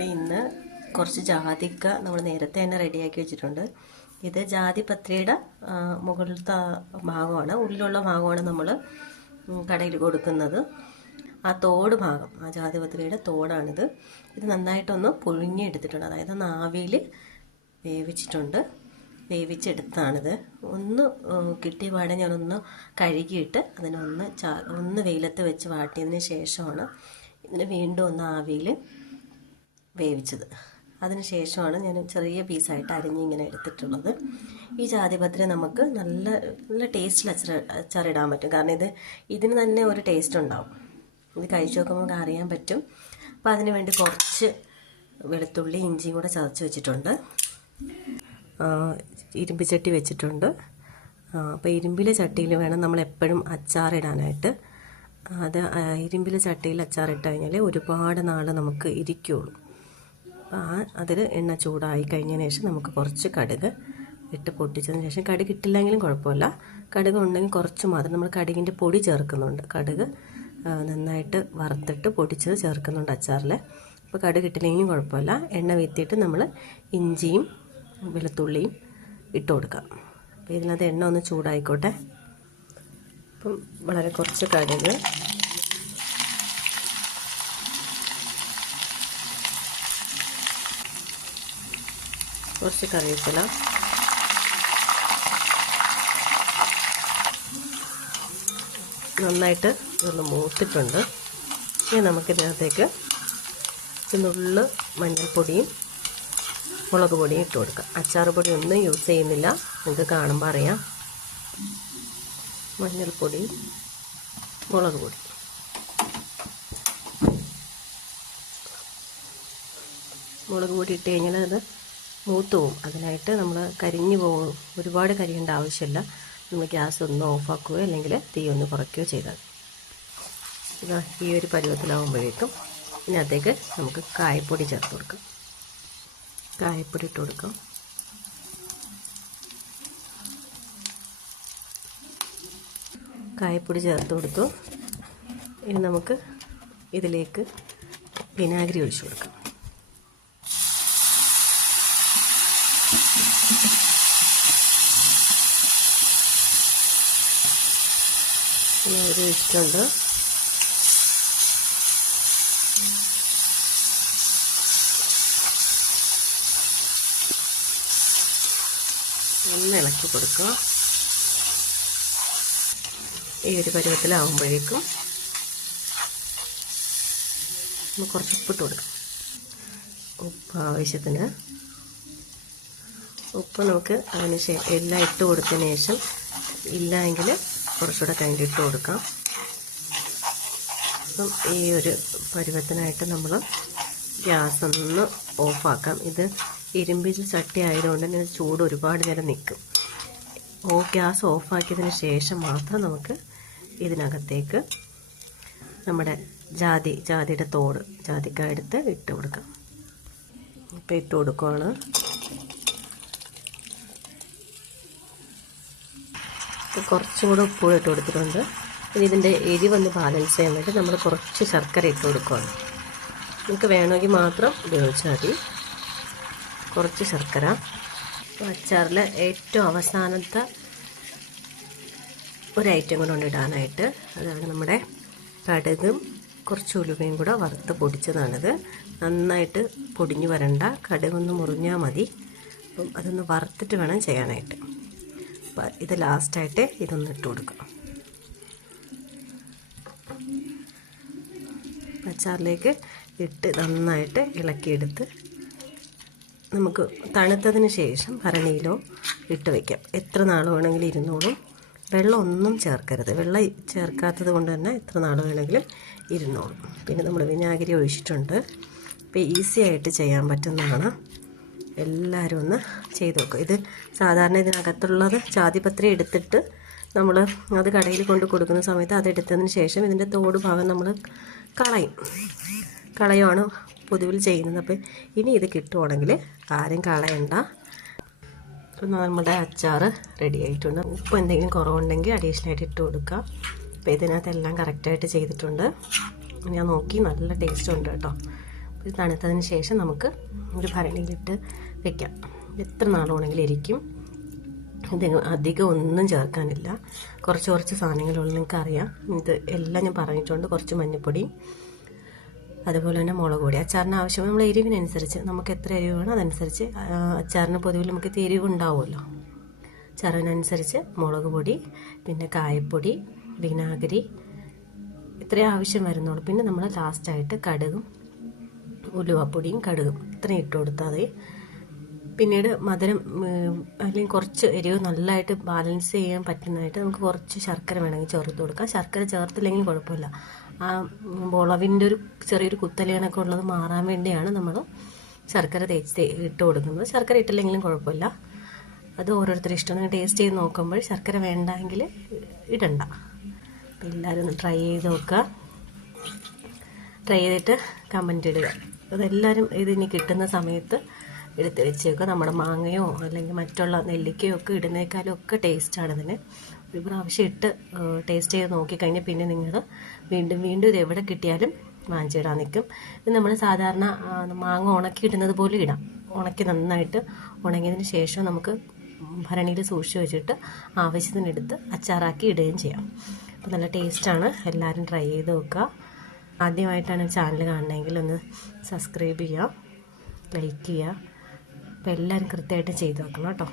അപ്പോൾ ഇന്ന് കുറച്ച് ജാതിക്ക നമ്മൾ നേരത്തെ തന്നെ റെഡിയാക്കി വെച്ചിട്ടുണ്ട്. ഇത് ജാതിപത്രിയുടെ മുകളിലത്തെ ഭാഗമാണ്, ഉള്ളിലുള്ള ഭാഗമാണ് നമ്മൾ കടയിൽ കൊടുക്കുന്നത്. ആ തോട് ഭാഗം, ആ ജാതിപത്രിയുടെ തോടാണിത്. ഇത് നന്നായിട്ടൊന്ന് പുഴുങ്ങിയെടുത്തിട്ടുണ്ട്, അതായത് ആവിയിൽ വേവിച്ചെടുത്താണിത്. ഒന്ന് കിട്ടിയ പാടെ ഞാനൊന്ന് കഴുകിയിട്ട് ഒന്ന് വെയിലത്ത് വെച്ച് വാട്ടിയതിന് ശേഷമാണ് ഇതിന് വീണ്ടും ഒന്ന് ആവിയിൽ വേവിച്ചത്. അതിന് ശേഷമാണ് ഞാൻ ചെറിയ പീസായിട്ട് അരിഞ്ഞിങ്ങനെ എടുത്തിട്ടുള്ളത്. ഈ ജാതിപത്രി നമുക്ക് നല്ല നല്ല ടേസ്റ്റിൽ അച്ചാറിടാൻ പറ്റും. കാരണം ഇതിന് തന്നെ ഒരു ടേസ്റ്റ് ഉണ്ടാവും. ഇത് കഴിച്ച് നോക്കുമ്പോൾ നമുക്ക് അറിയാൻ പറ്റും. അപ്പോൾ അതിന് വേണ്ടി കുറച്ച് വെളുത്തുള്ളി ഇഞ്ചിയും കൂടെ ചതച്ച് വെച്ചിട്ടുണ്ട്. ഇരുമ്പ് ചട്ടി വെച്ചിട്ടുണ്ട്. അപ്പോൾ ഇരുമ്പിലെ ചട്ടിയിൽ വേണം നമ്മൾ എപ്പോഴും അച്ചാറിടാനായിട്ട്. ഇരുമ്പിലെ ചട്ടിയിൽ അച്ചാറിട്ട് കഴിഞ്ഞാൽ ഒരുപാട് നാൾ നമുക്ക് ഇരിക്കുകയുള്ളൂ. അതിൽ എണ്ണ ചൂടായി കഴിഞ്ഞതിന് ശേഷം നമുക്ക് കുറച്ച് കടുക് ഇട്ട് പൊട്ടിച്ചതിന് ശേഷം, കടുക് ഇട്ടില്ലെങ്കിലും കുഴപ്പമില്ല, കടുക് ഉണ്ടെങ്കിൽ കുറച്ച് മാത്രം. നമ്മൾ കടുകിൻ്റെ പൊടി ചേർക്കുന്നുണ്ട്, കടുക് നന്നായിട്ട് വറുത്തിട്ട് പൊടിച്ചത് ചേർക്കുന്നുണ്ട് അച്ചാറിൽ. അപ്പോൾ കടുക് ഇട്ടില്ലെങ്കിലും കുഴപ്പമില്ല. എണ്ണ വീത്തിയിട്ട് നമ്മൾ ഇഞ്ചിയും വെളുത്തുള്ളിയും ഇട്ട് കൊടുക്കാം. അപ്പോൾ ഇതിനകത്ത് എണ്ണ ഒന്ന് ചൂടായിക്കോട്ടെ. അപ്പം വളരെ കുറച്ച് കടുക്, കുറച്ച് കറിവേപ്പില, നന്നായിട്ട് ഇതൊന്ന് മൂത്തിട്ടുണ്ട്. ഇനി നമുക്കിതിനകത്തേക്ക് നുള്ള് മഞ്ഞൾപ്പൊടിയും മുളക് പൊടിയും ഇട്ട് കൊടുക്കാം. അച്ചാർ പൊടി ഒന്നും യൂസ് ചെയ്യുന്നില്ല, നിങ്ങൾക്ക് കാണുമ്പോൾ അറിയാം. മഞ്ഞൾപ്പൊടി, മുളക് പൊടി, മുളക് പൊടി ഇട്ട് കഴിഞ്ഞാൽ അത് മൂത്ത് പോവും. അതിനായിട്ട് നമ്മൾ കരിഞ്ഞു പോകും, ഒരുപാട് കരിയേണ്ട ആവശ്യമില്ല. നമ്മൾ ഗ്യാസ് ഒന്ന് ഓഫാക്കുകയോ അല്ലെങ്കിൽ തീ ഒന്ന് കുറയ്ക്കുകയോ ചെയ്താൽ ഈ ഒരു പരുവത്തിലാവുമ്പോഴേക്കും ഇതിനകത്തേക്ക് നമുക്ക് കായപ്പൊടി ചേർത്ത് കൊടുക്കാം. കായപ്പൊടി ഇട്ട് കൊടുക്കാം. കായപ്പൊടി ചേർത്ത് കൊടുത്തു. ഇനി നമുക്ക് ഇതിലേക്ക് വിനാഗിരി ഒഴിച്ചു കൊടുക്കാം. വിനാഗിരി ഒഴിച്ചിട്ടുണ്ട്. ഒന്ന് ഇളക്കി കൊടുക്കുക. ഈ ഒരു പരുവത്തിലാവുമ്പോഴേക്കും നമുക്ക് കുറച്ച് ഉപ്പിട്ട് കൊടുക്കാം. ഉപ്പ് ആവശ്യത്തിന് ഉപ്പ് നമുക്ക് എല്ലാം ഇട്ട് കൊടുത്തതിന് ശേഷം, ഇല്ല എങ്കിൽ കുറച്ചുകൂടെ കഴിഞ്ഞിട്ട് ഇട്ട് കൊടുക്കാം. അപ്പം ഈ ഒരു പരുവത്തിനായിട്ട് നമ്മൾ ഗ്യാസ് ഒന്ന് ഓഫാക്കാം. ഇത് ഇരുമ്പിൽ ചട്ടി ആയതുകൊണ്ട് തന്നെ ചൂട് ഒരുപാട് നേരം നിൽക്കും. ഗ്യാസ് ഓഫാക്കിയതിന് ശേഷം മാത്രം നമുക്ക് ഇതിനകത്തേക്ക് നമ്മുടെ ജാതിയുടെ തോട്, ജാതിക്ക എടുത്ത് ഇട്ട് കൊടുക്കാം. ഇപ്പം ഇട്ട് കൊടുക്കുകയാണ്. കുറച്ചും കൂടെ ഉപ്പ് ഇട്ട് കൊടുത്തിട്ടുണ്ട്. ഇനി ഇതിൻ്റെ എരിവൊന്ന് ബാലൻസ് ചെയ്യാൻ വേണ്ടി നമ്മൾ കുറച്ച് ശർക്കര ഇട്ട് കൊടുക്കുകയാണ്. നിങ്ങൾക്ക് വേണമെങ്കിൽ മാത്രം ഉപയോഗിച്ചാൽ മതി. കുറച്ച് ശർക്കര. അച്ചാറിൽ ഏറ്റവും അവസാനത്തെ ഒരു ഐറ്റം കൂടെ ഉണ്ട് ഇടാനായിട്ട്. അതാണ് നമ്മുടെ കടുകും കുറച്ച് ഉലുവയും കൂടെ വറുത്ത് പൊടിച്ചതാണിത്. നന്നായിട്ട് പൊടിഞ്ഞു വരണ്ട, കടുകൊന്ന് മുറിഞ്ഞാൽ മതി. അപ്പം അതൊന്ന് വറുത്തിട്ട് വേണം ചെയ്യാനായിട്ട്. അപ്പം ഇത് ലാസ്റ്റായിട്ട് ഇതൊന്ന് ഇട്ട് കൊടുക്കണം. അച്ചാറിലേക്ക് ഇട്ട് നന്നായിട്ട് ഇളക്കിയെടുത്ത് നമുക്ക് തണുത്തതിന് ശേഷം ഭരണിയിലോ ഇട്ട് വയ്ക്കാം. എത്ര നാൾ വേണമെങ്കിലും ഇരുന്നോളും. വെള്ളം ഒന്നും ചേർക്കരുത്. വെള്ളം ചേർക്കാത്തത് കൊണ്ട് തന്നെ എത്ര നാൾ വേണമെങ്കിലും ഇരുന്നോളും. പിന്നെ നമ്മൾ വിനാഗിരി ഒഴിച്ചിട്ടുണ്ട്. ഇപ്പോൾ ഈസി ആയിട്ട് ചെയ്യാൻ പറ്റുന്നതാണ്. എല്ലാവരും ഒന്ന് ചെയ്ത് നോക്കുക. ഇത് സാധാരണ ഇതിനകത്തുള്ളത് ജാതിപത്രി എടുത്തിട്ട് നമ്മൾ അത് കടയിൽ കൊണ്ട് കൊടുക്കുന്ന സമയത്ത് അതെടുത്തതിന് ശേഷം ഇതിൻ്റെ തോട് ഭാഗം നമ്മൾ കളയുമാണ് പൊതുവിൽ ചെയ്യുന്നത്. അപ്പോൾ ഇനി ഇത് കിട്ടുവാണെങ്കിൽ ആരും കളയണ്ട. നമ്മുടെ അച്ചാർ റെഡി ആയിട്ടുണ്ട്. ഉപ്പ് എന്തെങ്കിലും കുറവുണ്ടെങ്കിൽ അഡീഷണലായിട്ട് ഇട്ട് കൊടുക്കുക. അപ്പോൾ ഇതിനകത്തെല്ലാം കറക്റ്റായിട്ട് ചെയ്തിട്ടുണ്ട്. ഞാൻ നോക്കി, നല്ല ടേസ്റ്റ് ഉണ്ട് കേട്ടോ. ഇത് തണുത്തതിന് ശേഷം നമുക്ക് ഒരു ഭരണിയിലിട്ട് വെക്കാം. എത്ര നാളുവാണെങ്കിലും ഇരിക്കും. ഇത് അധികം ഒന്നും ചേർക്കാനില്ല, കുറച്ച് സാധനങ്ങളുള്ളൂ. നിങ്ങൾക്കറിയാം, ഇത് എല്ലാം ഞാൻ പറഞ്ഞിട്ടുണ്ട്. കുറച്ച് മഞ്ഞൾപ്പൊടി, അതുപോലെ തന്നെ മുളക് പൊടി. അച്ചാറിന് ആവശ്യം നമ്മൾ എരിവിനനുസരിച്ച്, നമുക്ക് എത്ര എരിവ് വേണം അതനുസരിച്ച്. അച്ചാറിന് പൊതുവിൽ നമുക്ക് എരിവ് ഉണ്ടാവുമല്ലോ. അച്ചാറിനനുസരിച്ച് മുളക് പൊടി, പിന്നെ കായപ്പൊടി, വിനാഗിരി, ഇത്രയും ആവശ്യം വരുന്നുള്ളൂ. പിന്നെ നമ്മൾ ലാസ്റ്റായിട്ട് കടുകും ഉലുവപ്പൊടിയും കടുകും ഇത്രയും ഇട്ട് കൊടുത്താൽ മതി. പിന്നീട് മധുരം അല്ലെങ്കിൽ കുറച്ച് എരിവ് നല്ലതായിട്ട് ബാലൻസ് ചെയ്യാൻ പറ്റുന്നതായിട്ട് നമുക്ക് കുറച്ച് ശർക്കര വേണമെങ്കിൽ ചേർത്ത് കൊടുക്കാം. ശർക്കര ചേർത്തില്ലെങ്കിലും കുഴപ്പമില്ല. ആ മുളവിൻ്റെ ഒരു ചെറിയൊരു കുത്തലിയണൊക്കെ ഉള്ളത് മാറാൻ വേണ്ടിയാണ് നമ്മൾ ശർക്കര ഇട്ട് കൊടുക്കുന്നത്. ശർക്കര ഇട്ടില്ലെങ്കിലും കുഴപ്പമില്ല, അത് ഓരോരുത്തരും ഇഷ്ടം. നിങ്ങൾ ടേസ്റ്റ് ചെയ്ത് നോക്കുമ്പോൾ ശർക്കര വേണ്ടെങ്കിൽ ഇടണ്ട. എല്ലാവരും ഒന്ന് ട്രൈ ചെയ്ത് നോക്കുക. ട്രൈ ചെയ്തിട്ട് കമൻ്റ് ഇടുക. അതെല്ലാവരും ഇതിനി കിട്ടുന്ന സമയത്ത് എടുത്ത് വെച്ചേക്കുക. നമ്മുടെ മാങ്ങയോ അല്ലെങ്കിൽ മറ്റുള്ള നെല്ലിക്കയോ ഒക്കെ ഇടുന്നേക്കാളും ഒക്കെ ടേസ്റ്റാണ് ഇതിന്. ഒരു പ്രാവശ്യം ഇട്ട് ടേസ്റ്റ് ചെയ്ത് നോക്കിക്കഴിഞ്ഞാൽ പിന്നെ നിങ്ങൾ വീണ്ടും ഇത് എവിടെ കിട്ടിയാലും വാങ്ങിച്ചിടാൻ നിൽക്കും. ഇത് നമ്മൾ സാധാരണ മാങ്ങ ഉണക്കി ഇടുന്നത് പോലെ ഇടാം. ഉണക്കി നന്നായിട്ട് ഉണങ്ങിയതിന് ശേഷം നമുക്ക് ഭരണിയിൽ സൂക്ഷിച്ച് വെച്ചിട്ട് ആവശ്യത്തിനെടുത്ത് അച്ചാറാക്കി ഇടുകയും ചെയ്യാം. അപ്പോൾ നല്ല ടേസ്റ്റാണ്. എല്ലാവരും ട്രൈ ചെയ്ത് നോക്കുക. ആദ്യമായിട്ടാണ് ചാനൽ കാണണമെങ്കിൽ ഒന്ന് സബ്സ്ക്രൈബ് ചെയ്യുക, ലൈക്ക് ചെയ്യുക. അപ്പോൾ എല്ലാവരും കൃത്യമായിട്ട് ചെയ്ത് നോക്കണം കേട്ടോ.